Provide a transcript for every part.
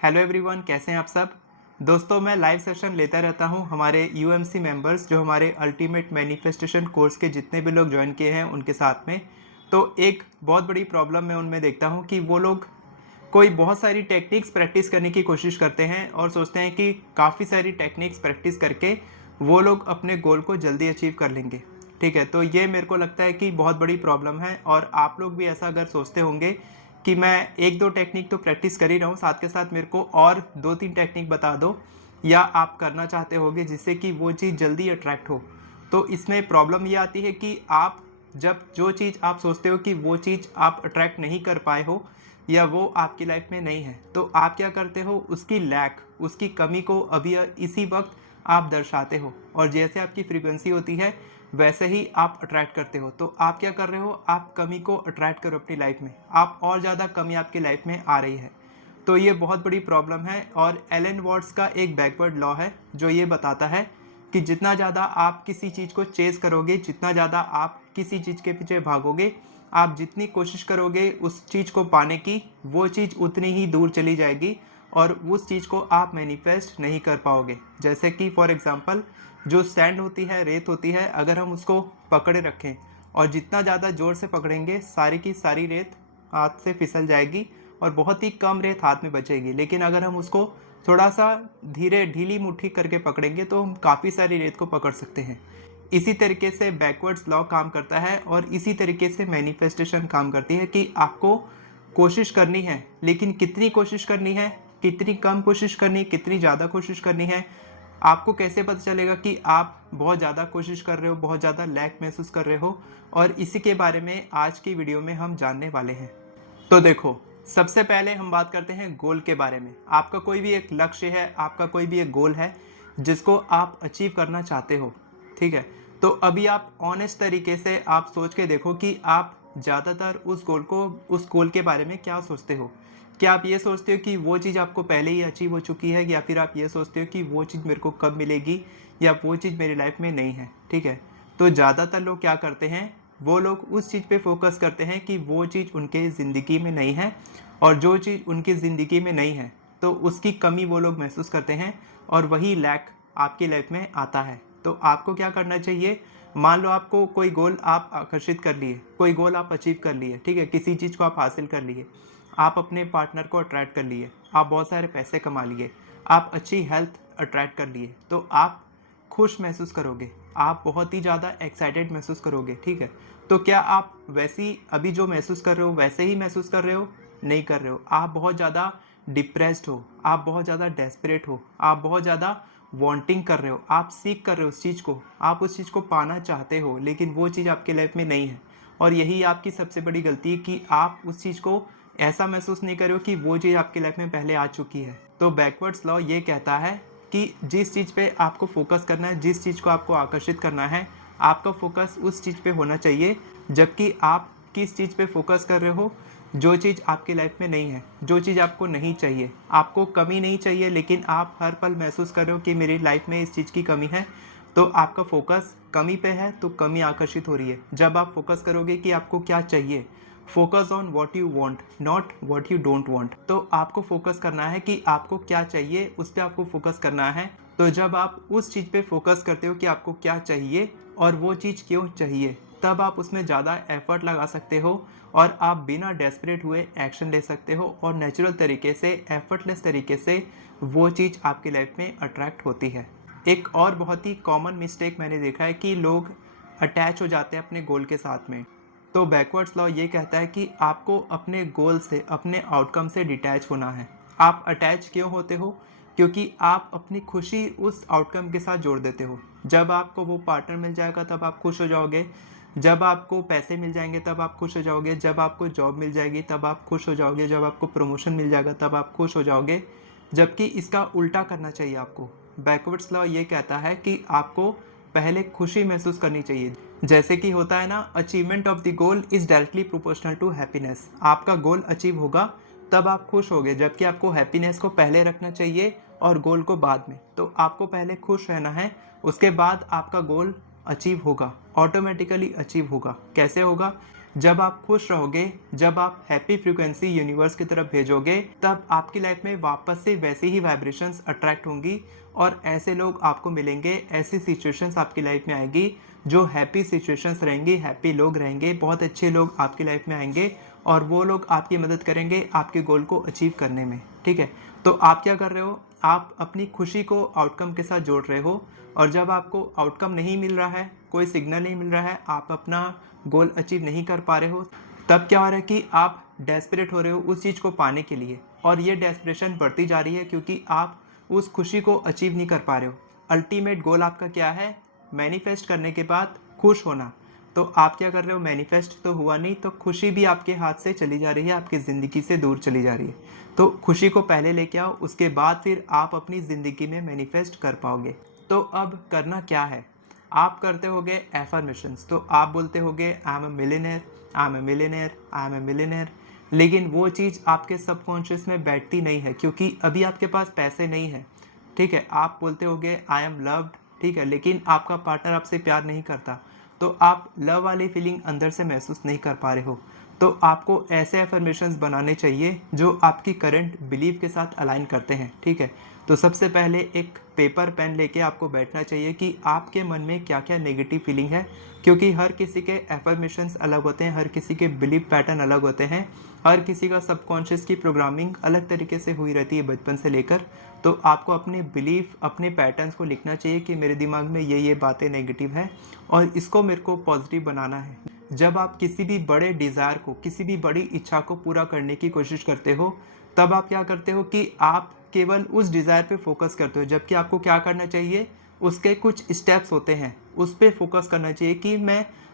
Hello everyone, कैसे हैं आप सब। दोस्तों, मैं लाइव सेशन लेता रहता हूं हमारे यूएमसी मेंबर्स, जो हमारे अल्टीमेट मैनिफेस्टेशन कोर्स के जितने भी लोग ज्वाइन किए हैं उनके साथ में। तो एक बहुत बड़ी प्रॉब्लम मैं उनमें देखता हूं कि वो लोग कोई बहुत सारी टेक्निक्स प्रैक्टिस करने की कोशिश करते हैं और सोचते हैं कि काफ़ी सारी टेक्निक्स प्रैक्टिस करके वो लोग अपने गोल को जल्दी अचीव कर लेंगे। ठीक है, तो ये मेरे को लगता है कि बहुत बड़ी प्रॉब्लम है और आप लोग भी ऐसा अगर सोचते होंगे कि मैं एक दो टेक्निक तो प्रैक्टिस कर ही रहा हूँ, साथ के साथ मेरे को और दो तीन टेक्निक बता दो, या आप करना चाहते होंगे जिससे कि वो चीज़ जल्दी अट्रैक्ट हो। तो इसमें प्रॉब्लम ये आती है कि आप जब जो चीज़ आप सोचते हो कि वो चीज़ आप अट्रैक्ट नहीं कर पाए हो या वो आपकी लाइफ में नहीं है, तो आप क्या करते हो, उसकी लैक, उसकी कमी को अभी इसी वक्त आप दर्शाते हो और जैसे आपकी फ्रीक्वेंसी होती है वैसे ही आप अट्रैक्ट करते हो। तो आप क्या कर रहे हो, आप कमी को अट्रैक्ट करो अपनी लाइफ में, आप और ज़्यादा कमी आपकी लाइफ में आ रही है। तो ये बहुत बड़ी प्रॉब्लम है और एलन वॉट्स का एक बैकवर्ड लॉ है जो ये बताता है कि जितना ज़्यादा आप किसी चीज़ को चेज़ करोगे, जितना ज़्यादा आप किसी चीज़ के पीछे भागोगे, आप जितनी कोशिश करोगे उस चीज़ को पाने की, वो चीज़ उतनी ही दूर चली जाएगी और उस चीज़ को आप मैनिफेस्ट नहीं कर पाओगे। जैसे कि फॉर एग्ज़ाम्पल, जो सैंड होती है, रेत होती है, अगर हम उसको पकड़े रखें और जितना ज़्यादा ज़ोर से पकड़ेंगे, सारी की सारी रेत हाथ से फिसल जाएगी और बहुत ही कम रेत हाथ में बचेगी। लेकिन अगर हम उसको थोड़ा सा धीरे ढीली मुट्ठी करके पकड़ेंगे तो हम काफ़ी सारी रेत को पकड़ सकते हैं। इसी तरीके से बैकवर्ड्स लॉ काम करता है और इसी तरीके से मैनिफेस्टेशन काम करती है कि आपको कोशिश करनी है, लेकिन कितनी कोशिश करनी है, कितनी कम कोशिश करनी है, कितनी ज़्यादा कोशिश करनी है। आपको कैसे पता चलेगा कि आप बहुत ज़्यादा कोशिश कर रहे हो, बहुत ज़्यादा लैक महसूस कर रहे हो, और इसी के बारे में आज की वीडियो में हम जानने वाले हैं। तो देखो, सबसे पहले हम बात करते हैं गोल के बारे में। आपका कोई भी एक लक्ष्य है, आपका कोई भी एक गोल है जिसको आप अचीव करना चाहते हो। ठीक है, तो अभी आप ऑनेस्ट तरीके से आप सोच के देखो कि आप ज़्यादातर उस गोल के बारे में क्या सोचते हो। क्या आप ये सोचते हो कि वो चीज़ आपको पहले ही अचीव हो चुकी है, या फिर आप ये सोचते हो कि वो चीज़ मेरे को कब मिलेगी, या वो चीज़ मेरी लाइफ में नहीं है। ठीक है, तो ज़्यादातर लोग क्या करते हैं, वो लोग उस चीज़ पे फोकस करते हैं कि वो चीज़ उनके ज़िंदगी में नहीं है, और जो चीज़ उनकी ज़िंदगी में नहीं है तो उसकी कमी वो लोग महसूस करते हैं और वही लैक आपकी लाइफ में आता है। तो आपको क्या करना चाहिए, मान लो आपको कोई गोल आप आकर्षित कर लिए, कोई गोल आप अचीव कर लिए, ठीक है, किसी चीज़ को आप हासिल कर लिए, आप अपने पार्टनर को अट्रैक्ट कर लिए, आप बहुत सारे पैसे कमा लिए, आप अच्छी हेल्थ अट्रैक्ट कर लिए, तो आप खुश महसूस करोगे, आप बहुत ही ज़्यादा एक्साइटेड महसूस करोगे। ठीक है, तो क्या आप वैसी अभी जो महसूस कर रहे हो वैसे ही महसूस कर रहे हो? नहीं कर रहे हो। आप बहुत ज़्यादा डिप्रेस्ड हो, आप बहुत ज़्यादा डेस्परेट हो, आप बहुत ज़्यादा वांटिंग कर रहे हो, आप सीख कर रहे हो उस चीज़ को, आप उस चीज़ को पाना चाहते हो, लेकिन वो चीज़ आपकी लाइफ में नहीं है। और यही आपकी सबसे बड़ी गलती है कि आप उस चीज़ को ऐसा महसूस नहीं कर रहे हो कि वो चीज़ आपकी लाइफ में पहले आ चुकी है। तो बैकवर्ड्स लॉ ये कहता है कि जिस चीज़ पे आपको फोकस करना है, जिस चीज़ को आपको आकर्षित करना है, आपका फोकस उस चीज़ पे होना चाहिए। जबकि आप किस चीज़ पे फोकस कर रहे हो, जो चीज़ आपकी लाइफ में नहीं है, जो चीज़ आपको नहीं चाहिए, आपको कमी नहीं चाहिए, लेकिन आप हर पल महसूस कर रहे हो कि मेरी लाइफ में इस चीज़ की कमी है, तो आपका फोकस कमी पे है, तो कमी आकर्षित हो रही है। जब आप फोकस करोगे कि आपको क्या चाहिए, focus on what you want, not what you don't want. तो आपको फोकस करना है कि आपको क्या चाहिए, उस पर आपको फोकस करना है। तो जब आप उस चीज़ पे फोकस करते हो कि आपको क्या चाहिए और वो चीज़ क्यों चाहिए, तब आप उसमें ज़्यादा एफर्ट लगा सकते हो और आप बिना डेस्परेट हुए एक्शन ले सकते हो और नेचुरल तरीके से, एफर्टलेस तरीके से वो चीज़ आपकी लाइफ में अट्रैक्ट होती है। एक और बहुत ही कॉमन मिस्टेक मैंने देखा है कि लोग अटैच हो जाते हैं अपने गोल के साथ में। तो बैकवर्ड्स लॉ ये कहता है कि आपको अपने गोल से, अपने आउटकम से डिटैच होना है। आप अटैच क्यों होते हो? क्योंकि आप अपनी खुशी उस आउटकम के साथ जोड़ देते हो। जब आपको वो पार्टनर मिल जाएगा तब आप खुश हो जाओगे, जब आपको पैसे मिल जाएंगे तब आप खुश हो जाओगे, जब आपको जॉब मिल जाएगी तब आप खुश हो जाओगे, जब आपको प्रमोशन मिल जाएगा तब आप खुश हो जाओगे। जबकि इसका उल्टा करना चाहिए आपको। बैकवर्ड्स लॉ ये कहता है कि आपको पहले खुशी महसूस करनी चाहिए। जैसे कि होता है ना, achievement of the goal is directly proportional to happiness. आपका गोल अचीव होगा तब आप खुश होगे, जबकि आपको हैप्पीनेस को पहले रखना चाहिए और गोल को बाद में। तो आपको पहले खुश रहना है, उसके बाद आपका गोल अचीव होगा, ऑटोमेटिकली अचीव होगा। कैसे होगा? जब आप खुश रहोगे, जब आप हैप्पी फ्रीक्वेंसी यूनिवर्स की तरफ भेजोगे, तब आपकी लाइफ में वापस से वैसी ही वाइब्रेशंस अट्रैक्ट होंगी और ऐसे लोग आपको मिलेंगे, ऐसी सिचुएशंस आपकी लाइफ में आएगी जो हैप्पी सिचुएशंस रहेंगी, हैप्पी लोग रहेंगे, बहुत अच्छे लोग आपकी लाइफ में आएंगे और वो लोग आपकी मदद करेंगे आपके गोल को अचीव करने में। ठीक है, तो आप क्या कर रहे हो, आप अपनी खुशी को आउटकम के साथ जोड़ रहे हो और जब आपको आउटकम नहीं मिल रहा है, कोई सिग्नल नहीं मिल रहा है, आप अपना गोल अचीव नहीं कर पा रहे हो, तब क्या हो रहा है कि आप डेस्परेट हो रहे हो उस चीज़ को पाने के लिए और ये डेस्परेशन बढ़ती जा रही है क्योंकि आप उस खुशी को अचीव नहीं कर पा रहे हो। अल्टीमेट गोल आपका क्या है, मैनिफेस्ट करने के बाद खुश होना। तो आप क्या कर रहे हो, मैनिफेस्ट तो हुआ नहीं, तो खुशी भी आपके हाथ से चली जा रही है, आपकी ज़िंदगी से दूर चली जा रही है। तो खुशी को पहले लेके आओ, उसके बाद फिर आप अपनी ज़िंदगी में मैनिफेस्ट कर पाओगे। तो अब करना क्या है, आप करते होगे एफर्मेशंस, तो आप बोलते होगे I am a millionaire, I am a millionaire, I am a millionaire, लेकिन वो चीज़ आपके सबकॉन्शियस में बैठती नहीं है क्योंकि अभी आपके पास पैसे नहीं है। ठीक है, आप बोलते होगे आई एम लव्ड, ठीक है, लेकिन आपका पार्टनर आपसे प्यार नहीं करता, तो आप लव वाली फीलिंग अंदर से महसूस नहीं कर पा रहे हो। तो आपको ऐसे एफर्मेशंस बनाने चाहिए जो आपकी करंट बिलीव के साथ अलाइन करते हैं। ठीक है, तो सबसे पहले एक पेपर पेन लेके आपको बैठना चाहिए कि आपके मन में क्या क्या नेगेटिव फीलिंग है, क्योंकि हर किसी के एफर्मेशंस अलग होते हैं, हर किसी के बिलीव पैटर्न अलग होते हैं, हर किसी का सबकॉन्शियस की प्रोग्रामिंग अलग तरीके से हुई रहती है बचपन से लेकर। तो आपको अपने बिलीफ, अपने पैटर्न्स को लिखना चाहिए कि मेरे दिमाग में ये बातें नेगेटिव हैं और इसको मेरे को पॉजिटिव बनाना है। जब आप किसी भी बड़े डिज़ायर को, किसी भी बड़ी इच्छा को पूरा करने की कोशिश करते हो, तब आप क्या करते हो कि आप केवल उस डिज़ायर पे फोकस करते हो, जबकि आपको क्या करना चाहिए, उसके कुछ स्टेप्स होते हैं, उस पे फोकस करना चाहिए कि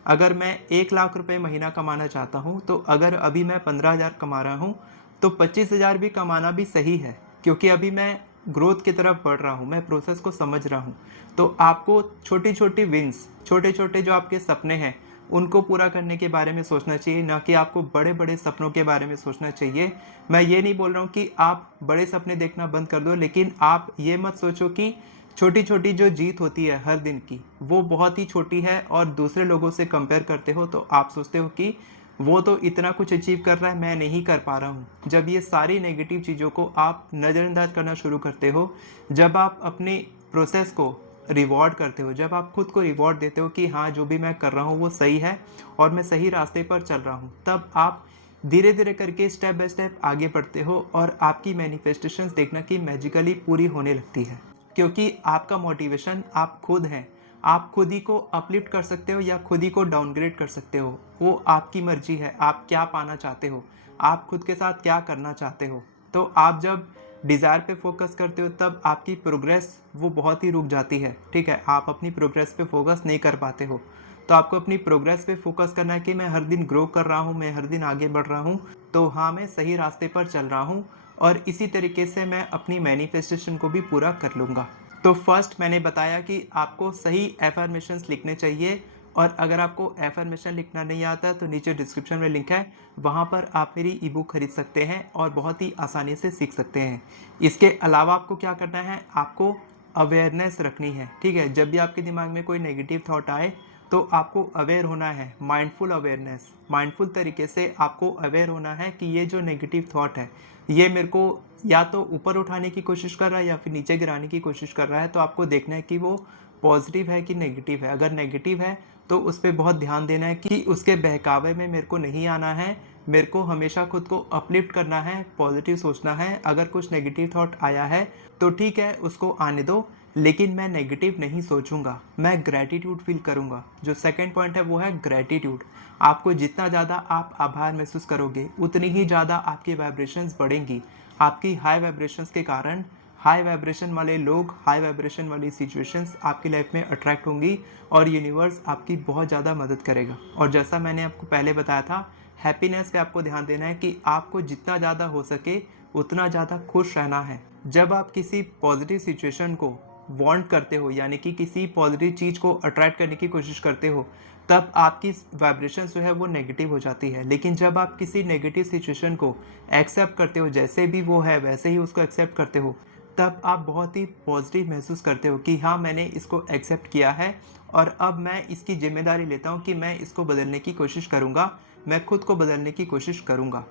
अगर मैं 1 लाख रुपए महीना कमाना चाहता हूँ, तो अगर अभी मैं 15,000 कमा रहा हूँ, तो 25,000 भी कमाना भी सही है, क्योंकि अभी मैं ग्रोथ की तरफ बढ़ रहा हूँ, मैं प्रोसेस को समझ रहा हूँ। तो आपको छोटी छोटी विंस, छोटे छोटे जो आपके सपने हैं, उनको पूरा करने के बारे में सोचना चाहिए, ना कि आपको बड़े बड़े सपनों के बारे में सोचना चाहिए। मैं ये नहीं बोल रहा हूँ कि आप बड़े सपने देखना बंद कर दो, लेकिन आप ये मत सोचो कि छोटी छोटी जो जीत होती है हर दिन की, वो बहुत ही छोटी है और दूसरे लोगों से कंपेयर करते हो तो आप सोचते हो कि वो तो इतना कुछ अचीव कर रहा है, मैं नहीं कर पा रहा हूँ। जब ये सारी नेगेटिव चीज़ों को आप नज़रअंदाज करना शुरू करते हो, जब आप अपनी प्रोसेस को रिवॉर्ड करते हो, जब आप खुद को रिवॉर्ड देते हो कि हाँ, जो भी मैं कर रहा हूँ वो सही है और मैं सही रास्ते पर चल रहा हूँ, तब आप धीरे धीरे करके स्टेप बाय स्टेप आगे बढ़ते हो और आपकी मैनिफेस्टेशंस देखना कि मैजिकली पूरी होने लगती है, क्योंकि आपका मोटिवेशन आप खुद हैं। आप खुद ही को अपलिफ्ट कर सकते हो या खुद ही को डाउनग्रेड कर सकते हो, वो आपकी मर्जी है, आप क्या पाना चाहते हो, आप खुद के साथ क्या करना चाहते हो। तो आप जब डिज़ायर पे फोकस करते हो, तब आपकी प्रोग्रेस वो बहुत ही रुक जाती है। ठीक है, आप अपनी प्रोग्रेस पे फोकस नहीं कर पाते हो। तो आपको अपनी प्रोग्रेस पे फोकस करना है कि मैं हर दिन ग्रो कर रहा हूँ, मैं हर दिन आगे बढ़ रहा हूँ, तो हाँ, मैं सही रास्ते पर चल रहा हूँ और इसी तरीके से मैं अपनी मैनिफेस्टेशन को भी पूरा कर लूँगा। तो फर्स्ट मैंने बताया कि आपको सही एफर्मेशंस लिखने चाहिए, और अगर आपको एफर्मेशन लिखना नहीं आता तो नीचे डिस्क्रिप्शन में लिंक है, वहाँ पर आप मेरी ई बुक खरीद सकते हैं और बहुत ही आसानी से सीख सकते हैं। इसके अलावा आपको क्या करना है, आपको अवेयरनेस रखनी है। ठीक है, जब भी आपके दिमाग में कोई नेगेटिव थॉट आए तो आपको अवेयर होना है, माइंडफुल अवेयरनेस, माइंडफुल तरीके से आपको अवेयर होना है कि ये जो नेगेटिव थॉट है, ये मेरे को या तो ऊपर उठाने की कोशिश कर रहा है या फिर नीचे गिराने की कोशिश कर रहा है। तो आपको देखना है कि वो पॉजिटिव है कि नेगेटिव है। अगर नेगेटिव है तो उस पर बहुत ध्यान देना है कि उसके बहकावे में मेरे को नहीं आना है, मेरे को हमेशा खुद को अपलिफ्ट करना है, पॉजिटिव सोचना है। अगर कुछ नेगेटिव थॉट आया है तो ठीक है, उसको आने दो, लेकिन मैं नेगेटिव नहीं सोचूंगा, मैं ग्रैटिट्यूड फील करूंगा। जो सेकंड पॉइंट है वो है ग्रैटिट्यूड। आपको जितना ज़्यादा आप आभार महसूस करोगे, उतनी ही ज़्यादा आपकी वाइब्रेशंस बढ़ेंगी। आपकी हाई वाइब्रेशंस के कारण हाई वाइब्रेशन वाले लोग, हाई वाइब्रेशन वाली सिचुएशंस आपकी लाइफ में अट्रैक्ट होंगी और यूनिवर्स आपकी बहुत ज़्यादा मदद करेगा। और जैसा मैंने आपको पहले बताया था, हैप्पीनेस पे आपको ध्यान देना है कि आपको जितना ज़्यादा हो सके उतना ज़्यादा खुश रहना है। जब आप किसी पॉजिटिव सिचुएशन को वांट करते हो, यानी कि किसी पॉजिटिव चीज़ को अट्रैक्ट करने की कोशिश करते हो, तब आपकी वाइब्रेशन जो है वो नेगेटिव हो जाती है। लेकिन जब आप किसी नेगेटिव सिचुएशन को एक्सेप्ट करते हो, जैसे भी वो है वैसे ही उसको एक्सेप्ट करते हो, तब आप बहुत ही पॉजिटिव महसूस करते हो कि हाँ, मैंने इसको एक्सेप्ट किया है और अब मैं इसकी जिम्मेदारी लेता हूँ कि मैं इसको बदलने की कोशिश करूँगा। मैं खुद को बदलने की कोशिश करूँगा।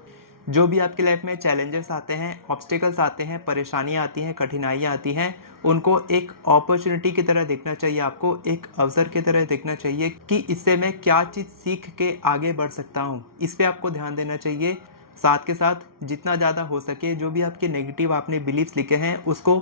जो भी आपकी लाइफ में चैलेंजेस आते हैं, ऑब्स्टेकल्स आते हैं, परेशानियाँ आती हैं, कठिनाइयाँ आती हैं, उनको एक अपॉर्चुनिटी की तरह देखना चाहिए आपको, एक अवसर की तरह देखना चाहिए कि इससे मैं क्या चीज़ सीख के आगे बढ़ सकता हूँ। इस पे आपको ध्यान देना चाहिए। साथ के साथ जितना ज़्यादा हो सके जो भी आपके नेगेटिव आपने बिलीफ्स लिखे हैं उसको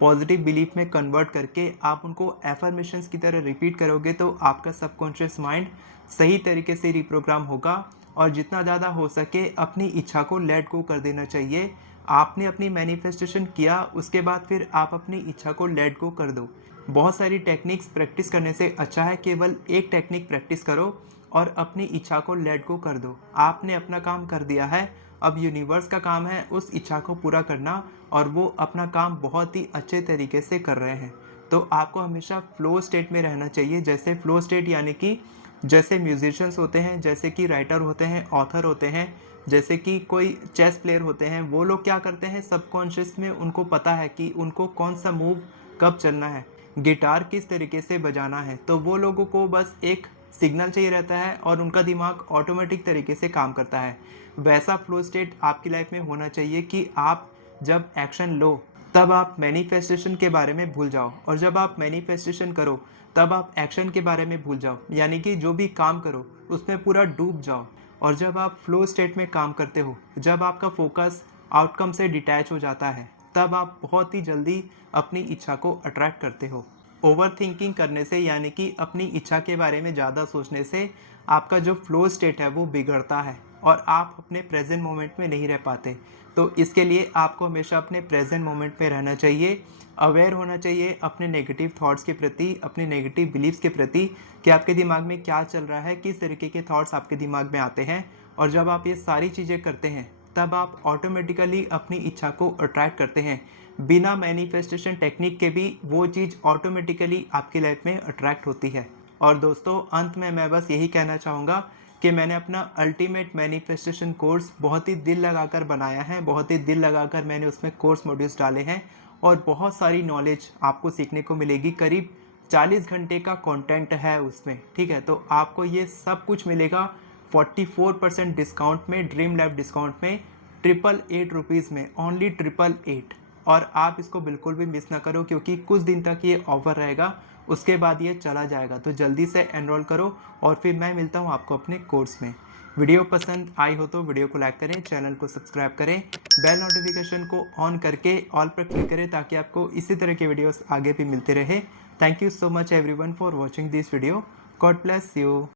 पॉजिटिव बिलीफ में कन्वर्ट करके आप उनको एफर्मेशंस की तरह रिपीट करोगे तो आपका सबकॉन्शियस माइंड सही तरीके से रिप्रोग्राम होगा। और जितना ज़्यादा हो सके अपनी इच्छा को लेट गो कर देना चाहिए। आपने अपनी मैनिफेस्टेशन किया, उसके बाद फिर आप अपनी इच्छा को लेट गो कर दो। बहुत सारी टेक्निक्स प्रैक्टिस करने से अच्छा है केवल एक टेक्निक प्रैक्टिस करो और अपनी इच्छा को लेट गो कर दो। आपने अपना काम कर दिया है, अब यूनिवर्स का काम है उस इच्छा को पूरा करना, और वो अपना काम बहुत ही अच्छे तरीके से कर रहे हैं। तो आपको हमेशा फ्लो स्टेट में रहना चाहिए। जैसे फ्लो स्टेट यानी कि जैसे म्यूजिशियंस होते हैं, जैसे कि राइटर होते हैं, ऑथर होते हैं, जैसे कि कोई चेस प्लेयर होते हैं, वो लोग क्या करते हैं सबकॉन्शियस में उनको पता है कि उनको कौन सा मूव कब चलना है, गिटार किस तरीके से बजाना है। तो वो लोगों को बस एक सिग्नल चाहिए रहता है और उनका दिमाग ऑटोमेटिक तरीके से काम करता है। वैसा फ्लो स्टेट आपकी लाइफ में होना चाहिए कि आप जब एक्शन लो तब आप मैनिफेस्टेशन के बारे में भूल जाओ, और जब आप मैनिफेस्टेशन करो तब आप एक्शन के बारे में भूल जाओ। यानी कि जो भी काम करो उसमें पूरा डूब जाओ। और जब आप फ्लो स्टेट में काम करते हो, जब आपका फोकस आउटकम से डिटैच हो जाता है, तब आप बहुत ही जल्दी अपनी इच्छा को अट्रैक्ट करते हो। ओवर थिंकिंग करने से यानी कि अपनी इच्छा के बारे में ज़्यादा सोचने से आपका जो फ्लो स्टेट है वो बिगड़ता है और आप अपने प्रेजेंट मोमेंट में नहीं रह पाते। तो इसके लिए आपको हमेशा अपने प्रेजेंट मोमेंट में रहना चाहिए, अवेयर होना चाहिए अपने नेगेटिव थॉट्स के प्रति, अपने नेगेटिव बिलीव्स के प्रति कि आपके दिमाग में क्या चल रहा है, किस तरीके के थॉट्स आपके दिमाग में आते हैं। और जब आप ये सारी चीज़ें करते हैं तब आप ऑटोमेटिकली अपनी इच्छा को अट्रैक्ट करते हैं। बिना मैनिफेस्टेशन टेक्निक के भी वो चीज़ ऑटोमेटिकली आपकी लाइफ में अट्रैक्ट होती है। और दोस्तों अंत में मैं बस यही कहना चाहूँगा कि मैंने अपना अल्टीमेट मैनिफेस्टेशन कोर्स बहुत ही दिल लगाकर बनाया है, बहुत ही दिल लगाकर मैंने उसमें कोर्स मॉड्यूल्स डाले हैं और बहुत सारी नॉलेज आपको सीखने को मिलेगी। करीब 40 घंटे का कंटेंट है उसमें, ठीक है। तो आपको ये सब कुछ मिलेगा 44% डिस्काउंट में, ड्रीम लैब डिस्काउंट में, 888 रुपीज़ में, ओनली 888। और आप इसको बिल्कुल भी मिस ना करो क्योंकि कुछ दिन तक ये ऑफर रहेगा, उसके बाद ये चला जाएगा। तो जल्दी से एनरोल करो और फिर मैं मिलता हूँ आपको अपने कोर्स में। वीडियो पसंद आई हो तो वीडियो को लाइक करें, चैनल को सब्सक्राइब करें, बेल नोटिफिकेशन को ऑन करके ऑल पर क्लिक करें ताकि आपको इसी तरह के वीडियोस आगे भी मिलते रहे। Thank you so much everyone for watching this video. God bless you.